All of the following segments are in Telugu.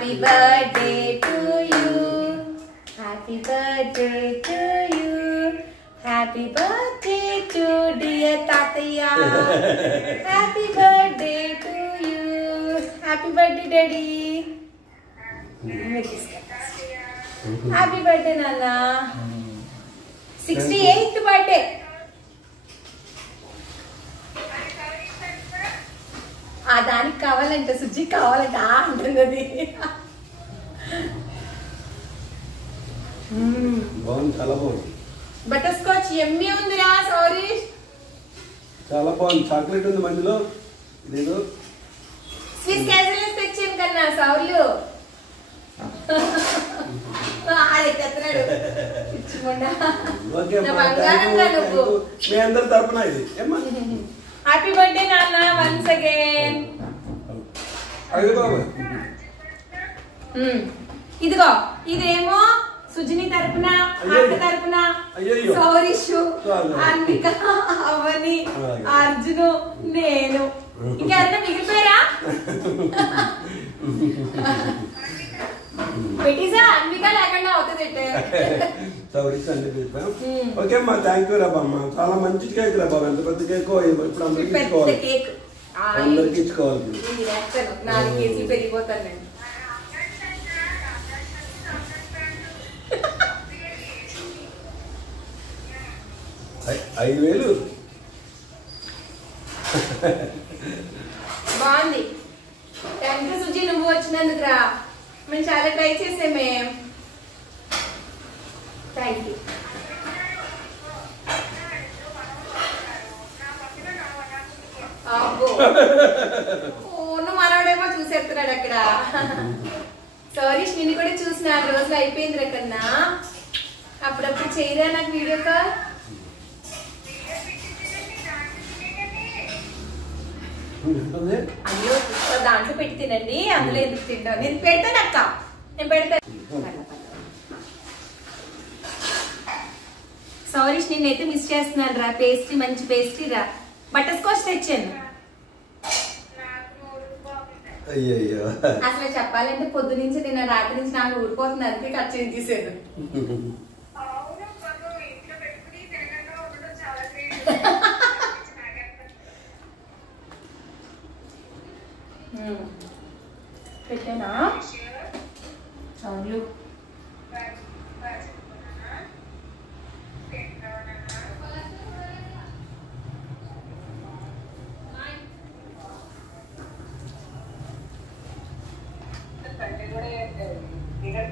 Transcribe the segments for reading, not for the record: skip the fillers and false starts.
Happy birthday to you, happy birthday to you, happy birthday to dear తాతయ్య, happy birthday to you, happy birthday daddy. Happy birthday నాన్న. 68th birthday. దానికి కావాలంట, సుజ్జి కావాలంట అంటున్నది. చాలా బాగుంది. బటర్ స్కాచ్ ఎమ్మి ఉందిరా సారీ. చాలా బాగుంది. చాక్లెట్ ఉంది మధ్యలో. ఇదేదో స్వీట్ క్యాజువల్స్ తెచ్చాను కన్నా సౌర్లు. మీ అందరి తరపున ఇది. హ్యాపీ బర్త్డే నాన్న వన్స్ అగైన్. ఇదిగో ఇదేమో సుజిని తరపున, అక్క తరపున, సౌరిషు, అన్విక, అవని, అర్జును, నేను. ఇంకెవరైనా మిగిలిపోయారా? పెట్టిసా అన్విక లేకుండా అవుతుంది. ఓకే అమ్మా, థ్యాంక్ యూ రా బామ్మ. చాలా మంచి కేక్ రా బాబు. ఎంత పెద్ద కేక్ ఇప్పుడు అందరికి ఇచ్చుకోవాలి. 4 కేజీలు పెరిగిపోతాను నేను. బాగుంది. థ్యాంక్ యూ సుజీ, నువ్వు వచ్చినందుకు రా. మేము చాలా ట్రై చేసామే. Thank you. నువ్వు మనోడేమో చూసేస్తున్నాడు అక్కడ. సారీష్ నిన్ను కూడా చూసిన 6 రోజులు అయిపోయింది కన్నా. అప్పుడప్పుడు చేయరా నాకు వీడియో కాల్. అయ్యో దాంట్లో పెట్టి తినండి, అందులో ఎందుకు తింటావు? నేను పెడతాను అక్క, నేను పెడతాను. సారీష్ నిన్నైతే మిస్ చేస్తున్నాను రా. పేస్ట్రీ, మంచి పేస్ట్రీ రా. బటర్ స్కాచ్ తెచ్చాను. అసలు చెప్పాలంటే పొద్దు నుంచి నిన్న రాత్రి నుంచి నాకు ఊడిపోతుంది, అందుకే కట్ చేసి తీసాను. పెట్టానా చాలు.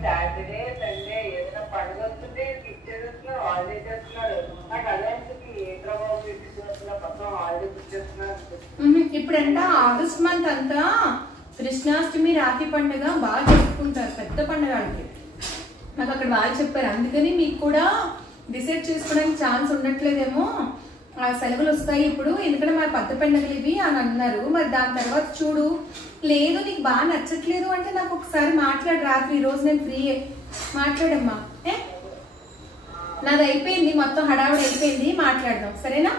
సాటర్డే సండే ఏదైనా పండుగ వస్తుంటే పిక్చర్స్ హాలిడే చేస్తున్నారు. నాకు అదే మొత్తం హాలిడే పిక్చర్స్. ఇప్పుడంట ఆగస్ట్ మంత్ అంతా కృష్ణాష్టమి, రాఖీ పండుగ బాగా జరుపుకుంటారు. పెద్ద పండుగ అంటే నాకు అక్కడ బాగా చెప్పారు. అందుకని మీకు కూడా డిసైడ్ చేసుకోవడానికి ఛాన్స్ ఉండట్లేదేమో. ఆ సెలవులు వస్తాయి ఇప్పుడు, ఎందుకంటే మా పెద్ద పండుగలు ఇవి అని అన్నారు. మరి దాని తర్వాత చూడు. లేదు నీకు బాగా నచ్చట్లేదు అంటే నాకు ఒకసారి మాట్లాడు రాత్రి. ఈ రోజు నేను ఫ్రీ, మాట్లాడమ్మా. నాది అయిపోయింది, మొత్తం హడావుడి అయిపోయింది, మాట్లాడదాం సరేనా?